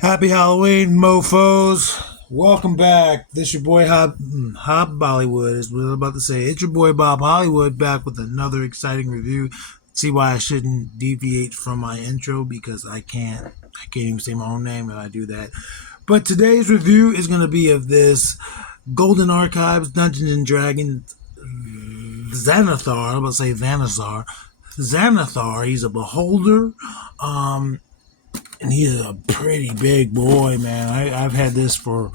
Happy Halloween, mofos. Welcome back. This your boy Hob Bollywood is what I was about to say. It's your boy Bob Hollywood back with another exciting review. See why I shouldn't deviate from my intro because I can't even say my own name if I do that. But today's review is going to be of this Golden Archives Dungeons and Dragons Xanathar. I'm about to say Xanathar. Xanathar. He's a beholder. And he's a pretty big boy, man. I've had this for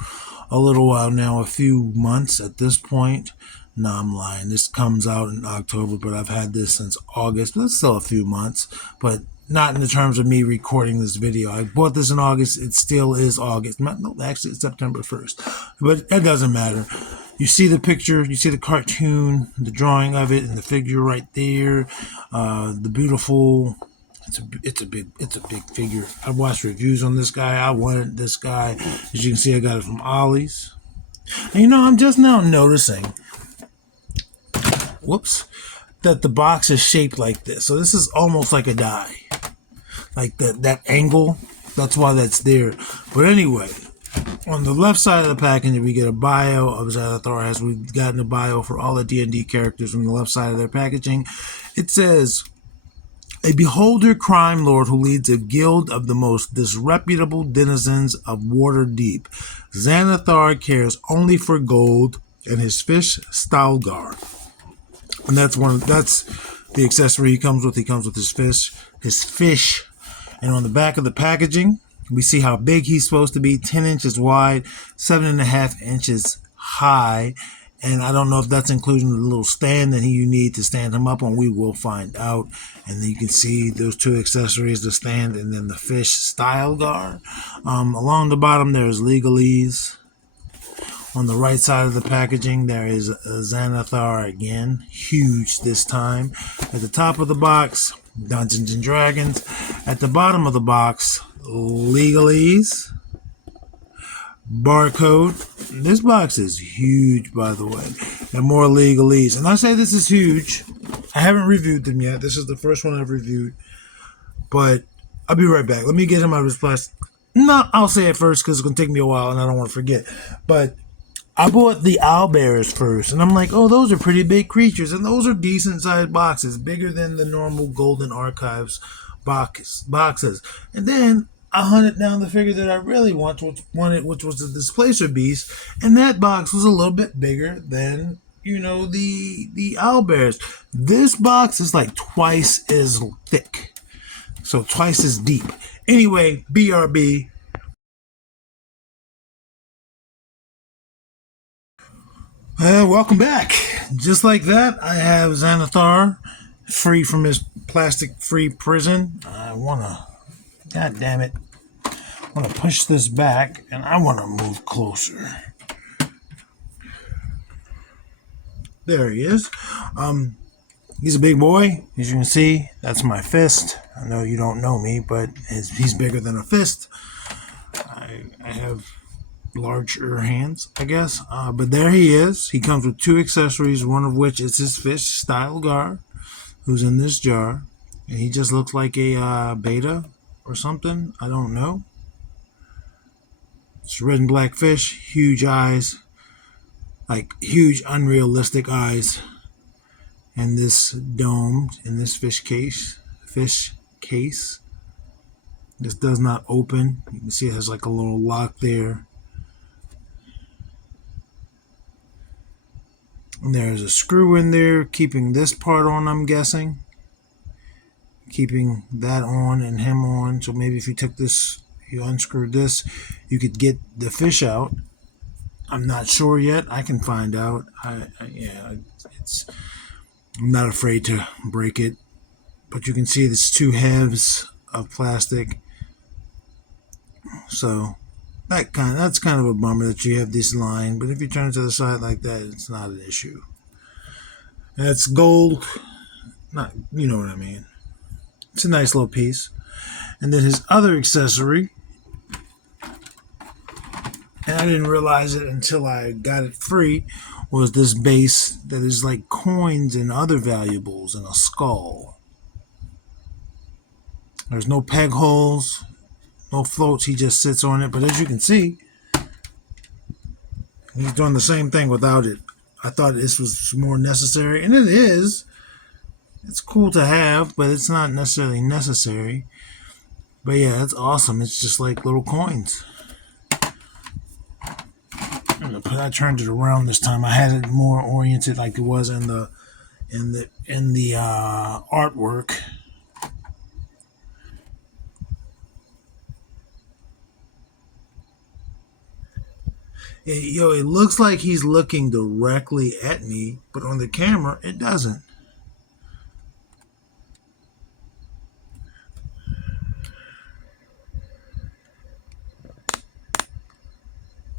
a little while now, a few months at this point. No, I'm lying. This comes out in October, but I've had this since August. But it's still a few months, but not in the terms of me recording this video. I bought this in August. It still is August. No, actually, it's September 1st. But it doesn't matter. You see the picture, you see the cartoon, the drawing of it, and the figure right there. The beautiful... It's a big figure. I watched reviews on this guy. I wanted this guy. As you can see, I got it from Ollie's. And I'm just now noticing, that the box is shaped like this. So this is almost like a die. Like that angle. That's why that's there. But anyway, on the left side of the packaging, we get a bio of Xanathar, as we've gotten a bio for all the D&D characters on the left side of their packaging. It says, a beholder crime lord who leads a guild of the most disreputable denizens of Waterdeep. Xanathar cares only for gold and his fish Stalgar. And that's the accessory he comes with. He comes with his fish. And on the back of the packaging, we see how big he's supposed to be: 10 inches wide, 7.5 inches high. And I don't know if that's including the little stand that you need to stand him up on. We will find out. And then you can see those two accessories, the stand and then the fish style guard. Along the bottom, there's legalese. On the right side of the packaging, there is Xanathar again. Huge this time. At the top of the box, Dungeons and Dragons. At the bottom of the box, legalese. Barcode. This box is huge, by the way, and more legalese. And I say this is huge. I haven't reviewed them yet. This is the first one I've reviewed, but I'll be right back. Let me get in my response. No, I'll say it first because it's gonna take me a while, and I don't want to forget. But I bought the owlbears first, and I'm like, oh, those are pretty big creatures, and those are decent sized boxes, bigger than the normal Golden Archives boxes. And then I hunted down the figure that I really wanted, which was the Displacer Beast, and that box was a little bit bigger than the owlbears. This box is like twice as thick, so twice as deep. Anyway, BRB. Welcome back. Just like that, I have Xanathar free from his plastic-free prison. God damn it. I want to push this back, and I want to move closer. There he is. He's a big boy. As you can see, that's my fist. I know you don't know me, but he's bigger than a fist. I have larger hands, I guess. But there he is. He comes with two accessories, one of which is his fish style guard, who's in this jar. And he just looks like a beta or something. I don't know. It's red and black fish, huge eyes, like huge unrealistic eyes. And this dome in this fish case. This does not open. You can see it has like a little lock there. And there's a screw in there keeping this part on, I'm guessing. Keeping that on and him on. So maybe if you took this, you unscrewed this, you could get the fish out. I'm not sure yet. I can find out. I'm not afraid to break it. But you can see there's two halves of plastic. So that's kind of a bummer that you have this line. But if you turn it to the side like that, it's not an issue. That's gold. You know what I mean. It's a nice little piece. And then his other accessory, and I didn't realize it until I got it free, was this base that is like coins and other valuables and a skull. There's no peg holes, No floats, he just sits on it. But as you can see, he's doing the same thing without it. I thought this was more necessary, and it is. It's cool to have, but it's not necessarily necessary. But yeah, it's awesome. It's just like little coins. I turned it around this time. I had it more oriented like it was in the artwork. It looks like he's looking directly at me, but on the camera, it doesn't.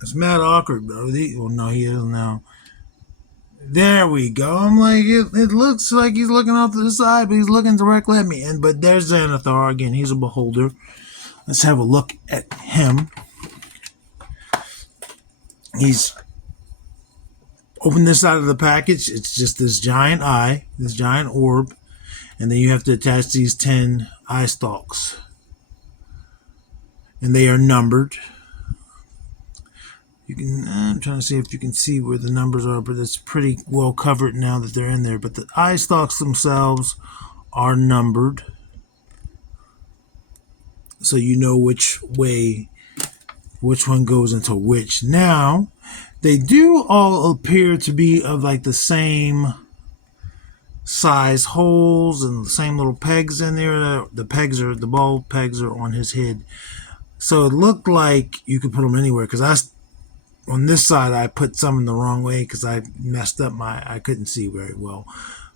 It's mad awkward, bro. Well, no, he is now. There we go. I'm like, it looks like he's looking off to the side, but he's looking directly at me. But there's Xanathar again. He's a beholder. Let's have a look at him. He's opened this side of the package. It's just this giant eye, this giant orb, and then you have to attach these 10 eye stalks, and they are numbered. I'm trying to see if you can see where the numbers are, but it's pretty well covered now that they're in there. But the eye stalks themselves are numbered, so you know which one goes into which. Now, they do all appear to be of like the same size holes and the same little pegs in there. The ball pegs are on his head, so it looked like you could put them anywhere. Because on this side, I put some in the wrong way because I messed up I couldn't see very well.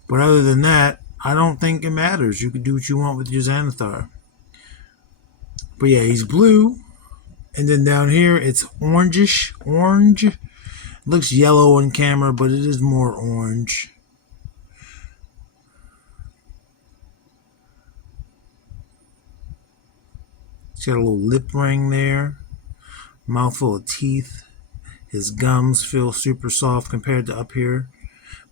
But other than that, I don't think it matters. You can do what you want with your Xanathar. But yeah, he's blue. And then down here, it's orangish. Orange. It looks yellow on camera, but it is more orange. He's got a little lip ring there. Mouthful of teeth. His gums feel super soft compared to up here,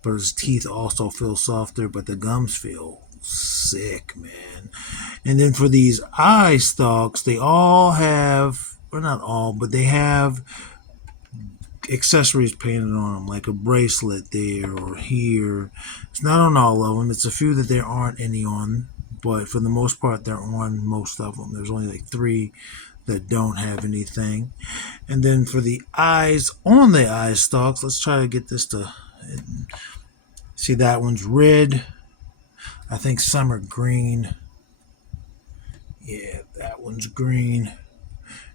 but his teeth also feel softer, but the gums feel sick, man. And then for these eye stalks, they all have, or not all, but they have accessories painted on them, like a bracelet there or here. It's not on all of them. It's a few that there aren't any on, but for the most part, they're on most of them. There's only like 3 that don't have anything. And then for the eyes on the eye stalks, let's try to get this to see. That one's red. I think some are green. Yeah, that one's green.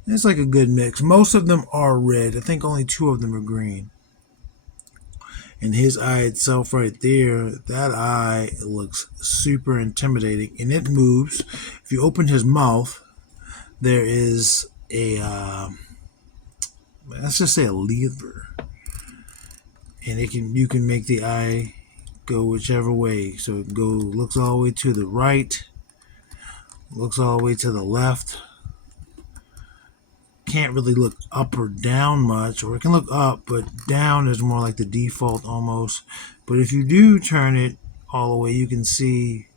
It's like a good mix. Most of them are red. I think only 2 of them are green. And his eye itself right there, that eye looks super intimidating, and it moves. If you open his mouth, there is a, let's just say a lever, and you can make the eye go whichever way. So it looks all the way to the right, looks all the way to the left. Can't really look up or down much, or it can look up, but down is more like the default almost. But if you do turn it all the way, you can see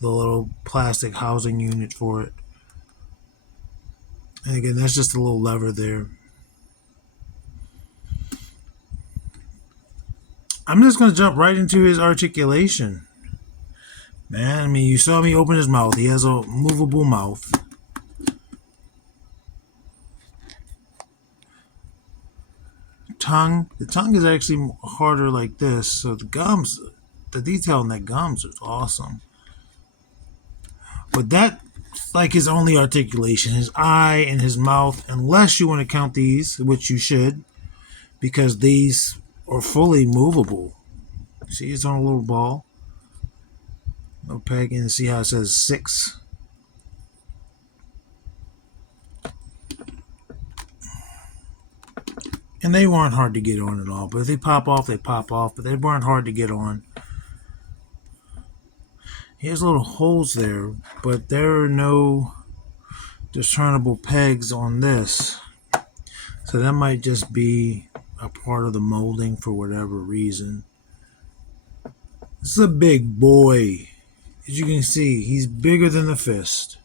the little plastic housing unit for it. And again, that's just a little lever there. I'm just going to jump right into his articulation. Man, I mean, you saw me open his mouth. He has a movable mouth. The tongue is actually harder like this. So the detail in that gums is awesome. But that's like his only articulation, his eye and his mouth, unless you want to count these, which you should, because these are fully movable. See, it's on a little ball. No peg in. See how it says 6. And they weren't hard to get on at all. But if they pop off, they pop off. But they weren't hard to get on. Here's little holes there, but there are no discernible pegs on this. So that might just be a part of the molding for whatever reason. This is a big boy. As you can see, he's bigger than the fist.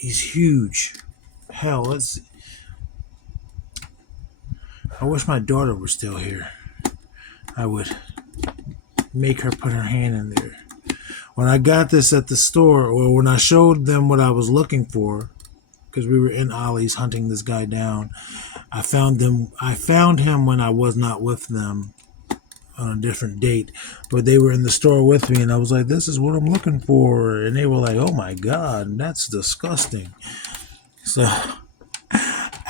He's huge. Hell, let's see. I wish my daughter were still here. I would make her put her hand in there. When I got this at the store, or when I showed them what I was looking for, because we were in Ollie's hunting this guy down, I found him when I was not with them on a different date, but they were in the store with me, and I was like, "This is what I'm looking for," and they were like, "Oh my god, that's disgusting." So I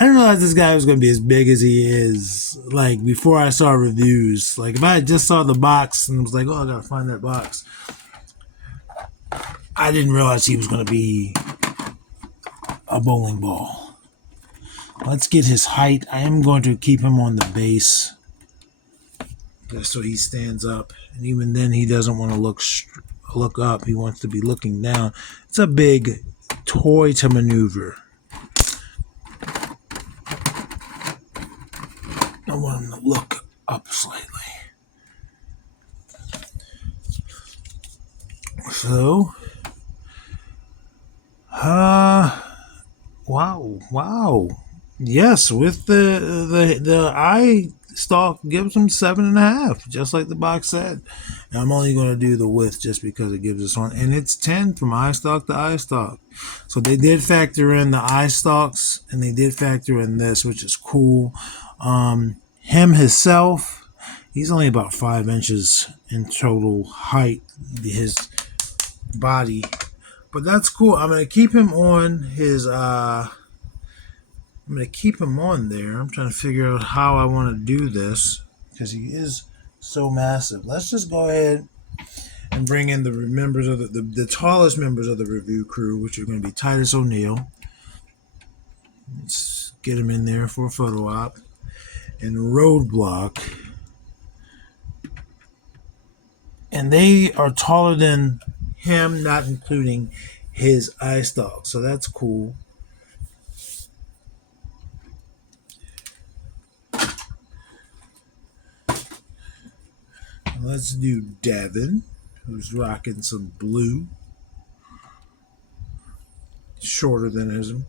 didn't realize this guy was going to be as big as he is. Like before I saw reviews, like if I just saw the box and was like, "Oh, I gotta find that box," I didn't realize he was going to be a bowling ball. Let's get his height. I am going to keep him on the base just so he stands up, and even then he doesn't want to look up. He wants to be looking down. It's a big toy to maneuver. I want him to look up slightly. So, wow. Yes, with the eye stalk gives him 7.5, just like the box said. And I'm only going to do the width just because it gives us one, and it's 10 from eye stalk to eye stalk. So they did factor in the eye stalks, and they did factor in this, which is cool. Him himself, he's only about 5 inches in total height, his body, but that's cool. I'm gonna keep him on his. I'm gonna keep him on there. I'm trying to figure out how I want to do this because he is so massive. Let's just go ahead and bring in the members of the tallest members of the review crew, which are going to be Titus O'Neil. Let's get him in there for a photo op. And Roadblock. And they are taller than him, not including his eye stalk. So that's cool. Let's do Devin, who's rocking some blue. Shorter than him.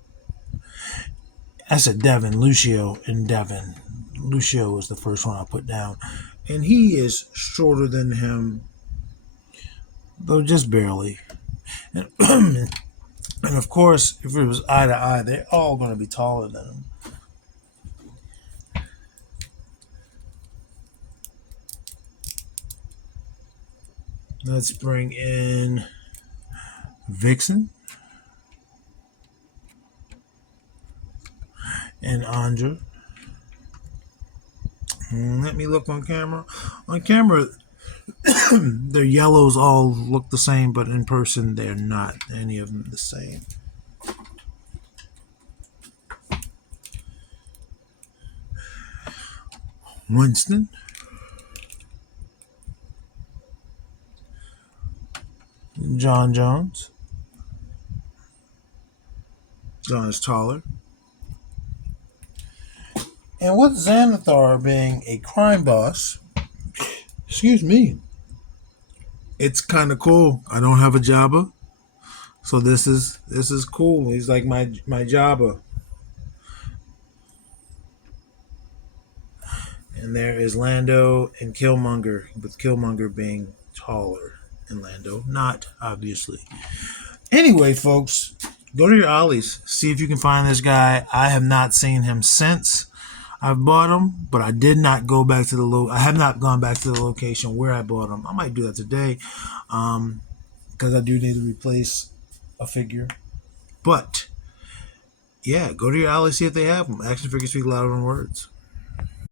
I said Devin, Lucio, and Devin. Lucio was the first one I put down. And he is shorter than him, though just barely. And, and of course, if it was eye to eye, they're all going to be taller than him. Let's bring in Vixen and Andra. Let me look on camera. On camera, their yellows all look the same, but in person, they're not any of them the same. Winston. John Jones. John is taller. And with Xanathar being a crime boss, excuse me, it's kind of cool. I don't have a Jabba, so this is cool. He's like my Jabba. And there is Lando and Killmonger, with Killmonger being taller and Lando not, obviously. Anyway, folks, go to your Ollie's. See if you can find this guy. I have not seen him since I've bought him, but I did not go back to I have not gone back to the location where I bought him. I might do that today, because I do need to replace a figure. But yeah, go to your Ollie's, see if they have them. Action figures speak louder than words.